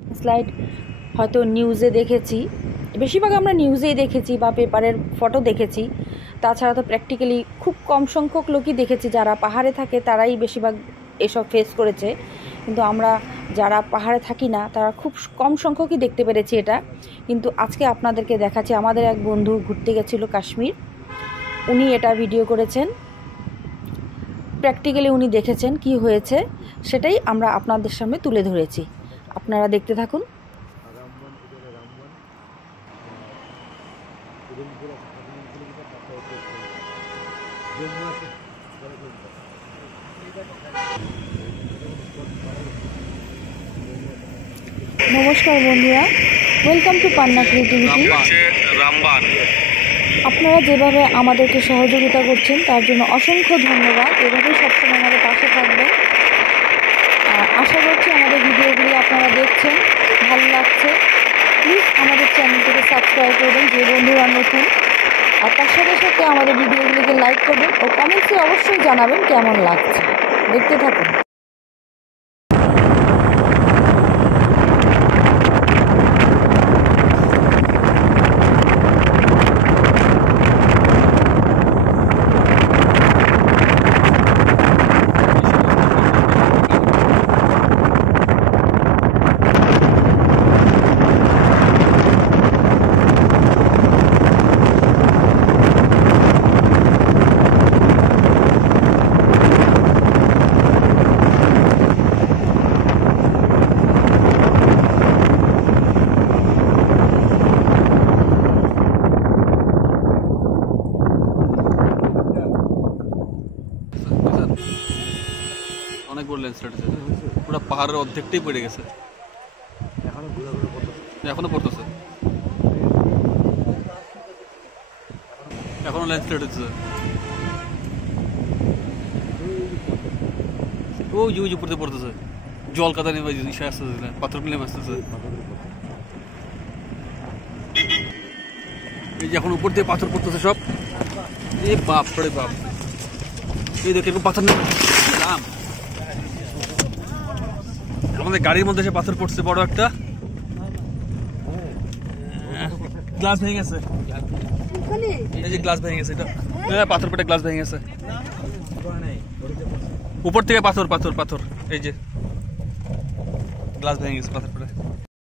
Slide হয়তো নিউজে দেখেছি, বেশিরভাগ আমরা নিউজেই দেখেছি বা পেপারের ফটো দেখেছি। তাছাড়া তো প্র্যাকটিক্যালি খুব কম সংখ্যক লোকই দেখেছি, যারা পাহাড়ে থাকে তারাই বেশিরভাগ এসব ফেস করেছে। কিন্তু আমরা যারা পাহাড়ে থাকি না তারা খুব কম সংখ্যকই দেখতে পেরেছি এটা। কিন্তু আজকে আপনাদেরকে দেখাচ্ছি, আমাদের এক বন্ধু ঘুরতে গেছিল কাশ্মীর, উনি এটা ভিডিও করেছেন, প্র্যাকটিক্যালি উনি দেখেছেন কি হয়েছে, সেটাই আমরা আপনাদের সামনে তুলে ধরেছি। আপনারা দেখতে থাকুন। নমস্কার বন্ধুরা, ওয়েলকাম টু পান্না ক্রিয়েটিভিটি। আপনারা যেভাবে আমাদেরকে সহযোগিতা করছেন তার জন্য অসংখ্য ধন্যবাদ। এভাবেই সবসময় আমাদের পাশে থাকবেন। আশা করছি আমাদের ভিডিওগুলি আপনারা দেখছেন, ভালো লাগছে। প্লিজ আমাদের চ্যানেলটিকে সাবস্ক্রাইব করবেন যে বন্ধুরা নতুন, আর তার সাথে সাথে আমাদের ভিডিওগুলিকে লাইক করবেন ও কমেন্টসে অবশ্যই জানাবেন কেমন লাগছে। দেখতে থাকুন। অনেক বড় ল্যান্ডস্লাইড আছে, পুরো পাহাড়ের অর্ধেকটাই পড়ে গেছে, এখনো পড়তেছে, এখনো ল্যান্ডস্লাইড হচ্ছে। ওই যে পড়তে পড়তেছে, জল কাদা নেমে আসতেছে, পাথর নেমে আসতেছে। এই যে এখন উপর দিয়ে পাথর পড়তেছে সব। এ বাপ রে বাপ, এই দেখে পাথর নেমে আমাদের গাড়ির মধ্যে সে পাথর পড়ছে বড় একটা। গ্লাস ভেঙে গেছে, এই যে গ্লাস ভেঙে গেছে, এটা পাথর পেটে গ্লাস ভেঙে গেছে। উপর থেকে পাথর পাথর পাথর, এই যে গ্লাস ভেঙে গেছে পাথর পেটে।